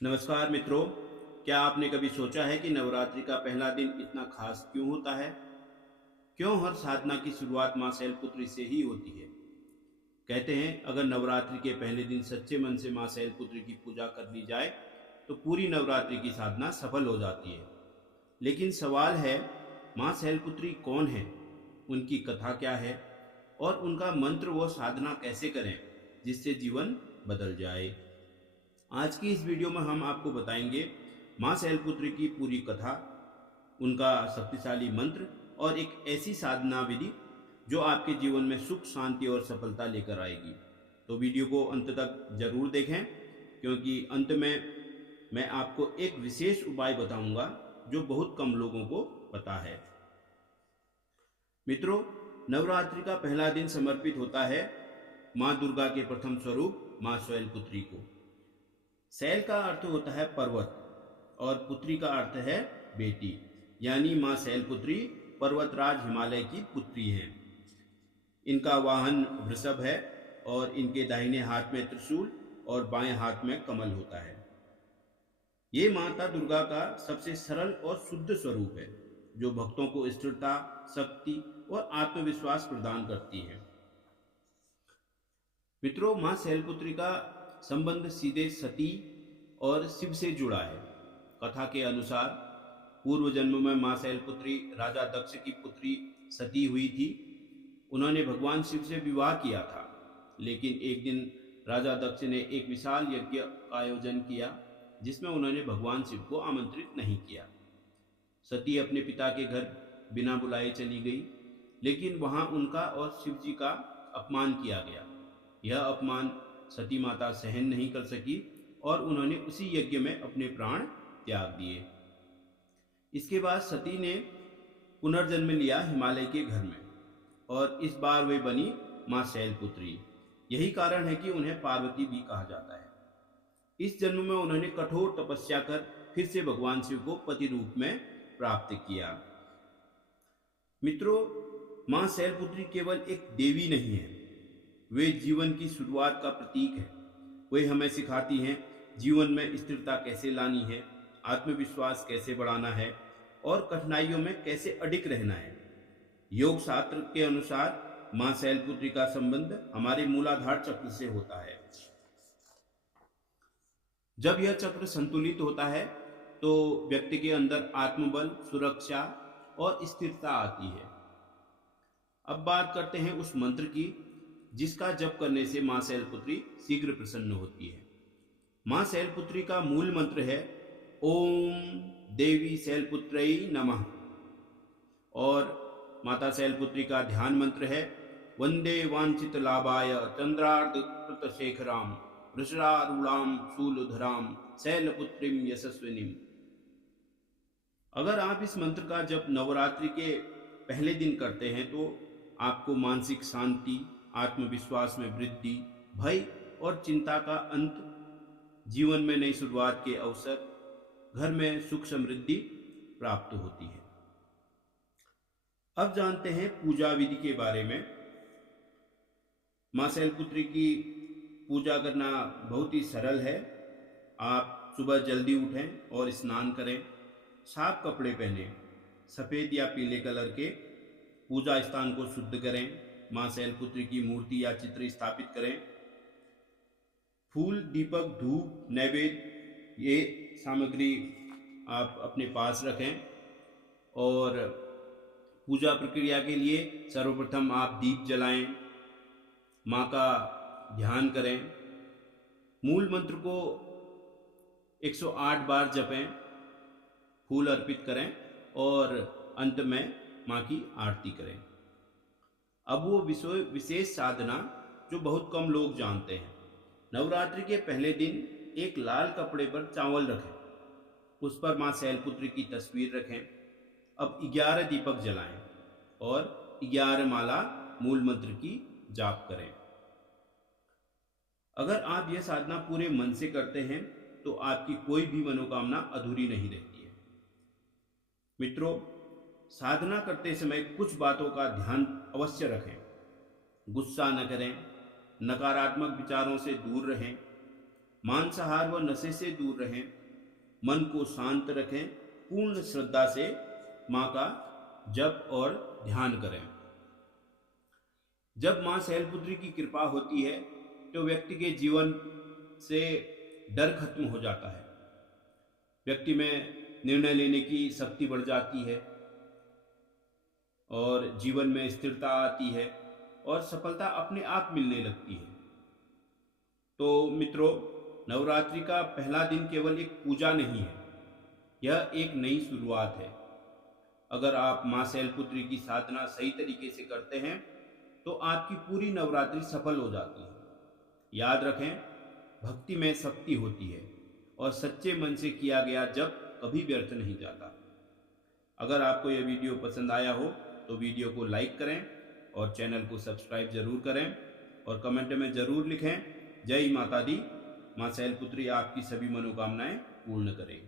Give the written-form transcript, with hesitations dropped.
नमस्कार मित्रों। क्या आपने कभी सोचा है कि नवरात्रि का पहला दिन इतना खास क्यों होता है? क्यों हर साधना की शुरुआत मां शैलपुत्री से ही होती है? कहते हैं अगर नवरात्रि के पहले दिन सच्चे मन से मां शैलपुत्री की पूजा कर ली जाए तो पूरी नवरात्रि की साधना सफल हो जाती है। लेकिन सवाल है, मां शैलपुत्री कौन है, उनकी कथा क्या है और उनका मंत्र व साधना कैसे करें जिससे जीवन बदल जाए। आज की इस वीडियो में हम आपको बताएंगे मां शैलपुत्री की पूरी कथा, उनका शक्तिशाली मंत्र और एक ऐसी साधना विधि जो आपके जीवन में सुख, शांति और सफलता लेकर आएगी। तो वीडियो को अंत तक जरूर देखें, क्योंकि अंत में मैं आपको एक विशेष उपाय बताऊंगा जो बहुत कम लोगों को पता है। मित्रों, नवरात्रि का पहला दिन समर्पित होता है मां दुर्गा के प्रथम स्वरूप मां शैलपुत्री को। शैल का अर्थ होता है पर्वत और पुत्री का अर्थ है बेटी, यानी मां शैलपुत्री पर्वतराज हिमालय की पुत्री हैं। इनका वाहन वृषभ है और इनके दाहिने हाथ में त्रिशूल और बाएं हाथ में कमल होता है। ये माता दुर्गा का सबसे सरल और शुद्ध स्वरूप है जो भक्तों को स्थिरता, शक्ति और आत्मविश्वास प्रदान करती है। मित्रों, मां शैलपुत्री का संबंध सीधे सती और शिव से जुड़ा है। कथा के अनुसार पूर्व जन्म में मां शैलपुत्री राजा दक्ष की पुत्री सती हुई थी। उन्होंने भगवान शिव से विवाह किया था, लेकिन एक दिन राजा दक्ष ने एक विशाल यज्ञ का आयोजन किया जिसमें उन्होंने भगवान शिव को आमंत्रित नहीं किया। सती अपने पिता के घर बिना बुलाए चली गई, लेकिन वहां उनका और शिव जी का अपमान किया गया। यह अपमान सती माता सहन नहीं कर सकी और उन्होंने उसी यज्ञ में अपने प्राण त्याग दिए। इसके बाद सती ने पुनर्जन्म लिया हिमालय के घर में और इस बार वे बनी मां शैलपुत्री। यही कारण है कि उन्हें पार्वती भी कहा जाता है। इस जन्म में उन्होंने कठोर तपस्या कर फिर से भगवान शिव को पति रूप में प्राप्त किया। मित्रों, मां शैलपुत्री केवल एक देवी नहीं है, वे जीवन की शुरुआत का प्रतीक है। वे हमें सिखाती हैं जीवन में स्थिरता कैसे लानी है, आत्मविश्वास कैसे बढ़ाना है और कठिनाइयों में कैसे अडिग रहना है। योग शास्त्र के अनुसार मां शैलपुत्री का संबंध हमारे मूलाधार चक्र से होता है। जब यह चक्र संतुलित होता है तो व्यक्ति के अंदर आत्मबल, सुरक्षा और स्थिरता आती है। अब बात करते हैं उस मंत्र की जिसका जप करने से मां शैलपुत्री शीघ्र प्रसन्न होती है। मां शैलपुत्री का मूल मंत्र है ओम देवी शैलपुत्रई नमः और माता शैलपुत्री का ध्यान मंत्र है वंदे वांछित लाभाय चंद्रार्ध कृत शेखराम वृषरारूढ़ाम शूलधराम शैलपुत्रीम यशस्विनीम। अगर आप इस मंत्र का जप नवरात्रि के पहले दिन करते हैं तो आपको मानसिक शांति, आत्मविश्वास में वृद्धि, भय और चिंता का अंत, जीवन में नई शुरुआत के अवसर, घर में सुख समृद्धि प्राप्त होती है। अब जानते हैं पूजा विधि के बारे में। मां शैलपुत्री की पूजा करना बहुत ही सरल है। आप सुबह जल्दी उठें और स्नान करें, साफ कपड़े पहनें, सफ़ेद या पीले कलर के, पूजा स्थान को शुद्ध करें, मां शैलपुत्री की मूर्ति या चित्र स्थापित करें, फूल, दीपक, धूप, नैवेद्य ये सामग्री आप अपने पास रखें और पूजा प्रक्रिया के लिए सर्वप्रथम आप दीप जलाएं, मां का ध्यान करें, मूल मंत्र को 108 बार जपें, फूल अर्पित करें और अंत में मां की आरती करें। अब वो विशेष साधना जो बहुत कम लोग जानते हैं। नवरात्रि के पहले दिन एक लाल कपड़े पर चावल रखें, उस पर मां शैलपुत्री की तस्वीर रखें। अब 11 दीपक जलाएं और 11 माला मूल मंत्र की जाप करें। अगर आप यह साधना पूरे मन से करते हैं तो आपकी कोई भी मनोकामना अधूरी नहीं रहती है। मित्रों, साधना करते समय कुछ बातों का ध्यान अवश्य रखें। गुस्सा न करें, नकारात्मक विचारों से दूर रहें, मांसाहार व नशे से दूर रहें, मन को शांत रखें, पूर्ण श्रद्धा से माँ का जप और ध्यान करें। जब माँ शैलपुत्री की कृपा होती है तो व्यक्ति के जीवन से डर खत्म हो जाता है, व्यक्ति में निर्णय लेने की शक्ति बढ़ जाती है और जीवन में स्थिरता आती है और सफलता अपने आप मिलने लगती है। तो मित्रों, नवरात्रि का पहला दिन केवल एक पूजा नहीं है, यह एक नई शुरुआत है। अगर आप माँ शैलपुत्री की साधना सही तरीके से करते हैं तो आपकी पूरी नवरात्रि सफल हो जाती है। याद रखें, भक्ति में शक्ति होती है और सच्चे मन से किया गया जप कभी व्यर्थ नहीं जाता। अगर आपको यह वीडियो पसंद आया हो तो वीडियो को लाइक करें और चैनल को सब्सक्राइब जरूर करें और कमेंट में जरूर लिखें, जय माता दी। माँ शैलपुत्री आपकी सभी मनोकामनाएं पूर्ण करें।